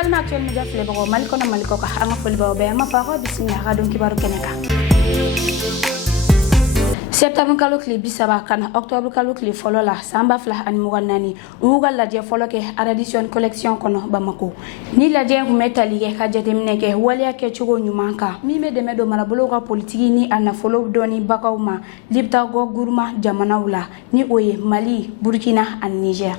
balima actuel media filɛbagaw mali kɔnɔ mali kɔ kan an ka foli b'aw bɛɛ an b'a fɔ aw ka bisimila ka don kibaru kɛnɛ kan. Septembre kalo tile 30 kana octobre kalo tile fɔlɔ la san 2024 u y'u ka lajɛ fɔlɔ kɛ Radisson collection kɔnɔ Bamako. Ni lajɛ kun bɛ tali kɛ ka jateminɛ kɛ waleya kɛcogo ɲuman kan min bɛ dɛmɛ don marabolow ka politiki ni a nafolo dɔɔni bagaw ma Liptako Guruma jamanaw la ni o ye Mali, Burkina ani Niger.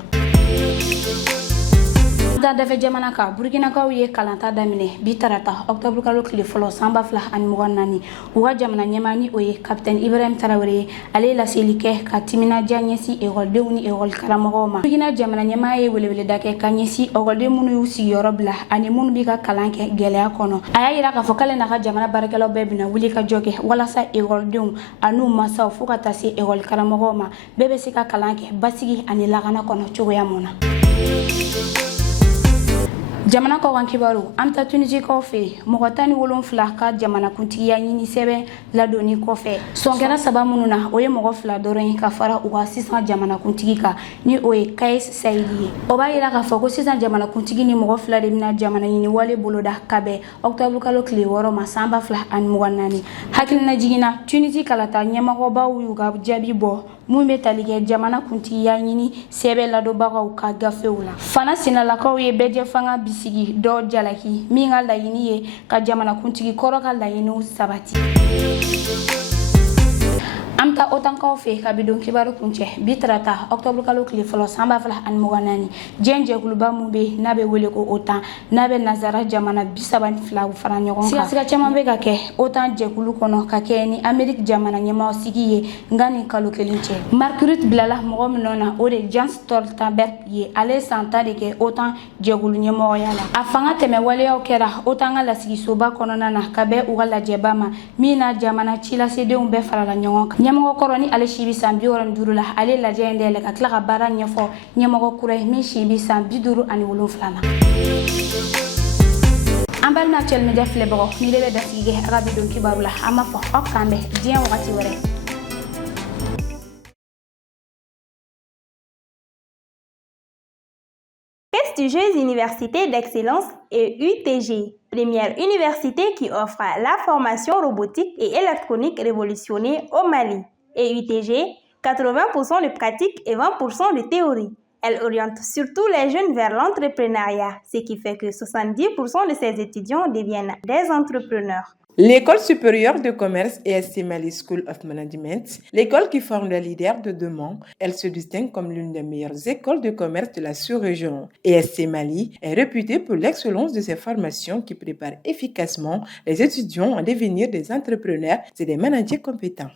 Dafɛ jamana ka Burkinakaw ye kalanta daminɛ bi tarata octobre kalo tile fɔlɔ san 2024 u ka jamana ɲɛmaa ni o ye capitaine Ibrahim Traoré ale laseli kɛ ka timinadiya ɲɛsin ekɔlidenw ni ekɔli karamɔgɔw ma. Burkina jamana ɲɛmaa ye weleweleda kɛ ka ɲɛsin ekɔliden minnu y'u sigiyɔrɔ bila ani minnu b'i ka kalan kɛ gɛlɛya kɔnɔ. A y'a yira k'a fɔ k'ale n'a ka jamana baarakɛlaw bɛɛ bɛna wuli ka jɔ kɛ walasa ekɔlidenw an'u masaw fo ka taa se ekɔli karamɔgɔw ma bɛɛ bɛ se ka kalan kɛ basigi ani lakana kɔnɔ cogoya mun na. Jamana kɔ kan kibaru an bɛ taa Tunisikaw fɛ mɔgɔ 17 ka jamana kuntigiya ɲini sɛbɛn ladonni kɔfɛ sɔn kɛra saba minnu na o ye mɔgɔ 2 dɔrɔn ye ka fara u ka sisan jamana kuntigi kan ni o ye Kais Saied ye. O b'a yira k'a fɔ ko sisan jamana kuntigi ni mɔgɔ 2 de bɛna jamana ɲini wale boloda ka bɛn octobre kalo tile 6 ma san 2024 hakilina jiginna Tunisi kalata ɲɛmɔgɔbaw y'u ka jaabi bɔ mun bɛ tali kɛ jamana kuntigiya ɲini sɛbɛn ladonbagaw ka gafew la. Fana Sinalakaw ye bɛɛ fanga bisigi dɔ jalaki min ka laɲini ye ka jamana kuntigi kɔrɔ ka laɲiniw sabati. An bɛ taa OTANkaw fɛ ka bi don kibaru kuncɛ bi tarata octobre kalo tile fɔlɔ san 2024 diɲɛ jɛkuluba mun bɛ n'a bɛ wele ko OTAN n'a bɛ nazara jamana 32 fara ɲɔgɔn kan. Sigasɛgɛ caman bɛ ka kɛ OTAN jɛkulu kɔnɔ ka kɛ ni Amérique jamana ɲɛmaaw sigi ye nka nin kalo kelen cɛ. Mark Rutte bilala mɔgɔ minnu na o de Jens Stoltenberg ye ale san 10 de kɛ OTAN jɛkulu ɲɛmɔgɔya la. A fanga tɛmɛ waleyaw kɛra OTAN ka lasigisoba kɔnɔna na ka bɛn u ka lajɛba ma min na jamana cilasedenw bɛɛ farala ɲɔgɔn kan. Ɲɛmɔgɔ kɔrɔ ni ale si bɛ san 65 la ale lajɛ in dayɛlɛ ka tila ka baara ɲɛfɔ ɲɛmɔgɔ kura ye min si bɛ san 57 la. An balima actuel media filɛbagaw ni de bɛ dasigi kɛ a ka bi don kibaru la an b'a fɔ aw k'an bɛn diɲɛ wagati wɛrɛ. Prestigieuse université d'excellence et UTG, première université qui offre la formation robotique et électronique révolutionnée au Mali. Et UTG, 80% de pratique et 20% de théorie. Elle oriente surtout les jeunes vers l'entrepreneuriat, ce qui fait que 70% de ses étudiants deviennent des entrepreneurs. L'école supérieure de commerce ESC Mali School of Management, l'école qui forme les leaders de demain, elle se distingue comme l'une des meilleures écoles de commerce de la sous-région. ESC Mali est réputée pour l'excellence de ses formations qui préparent efficacement les étudiants à devenir des entrepreneurs et des managers compétents.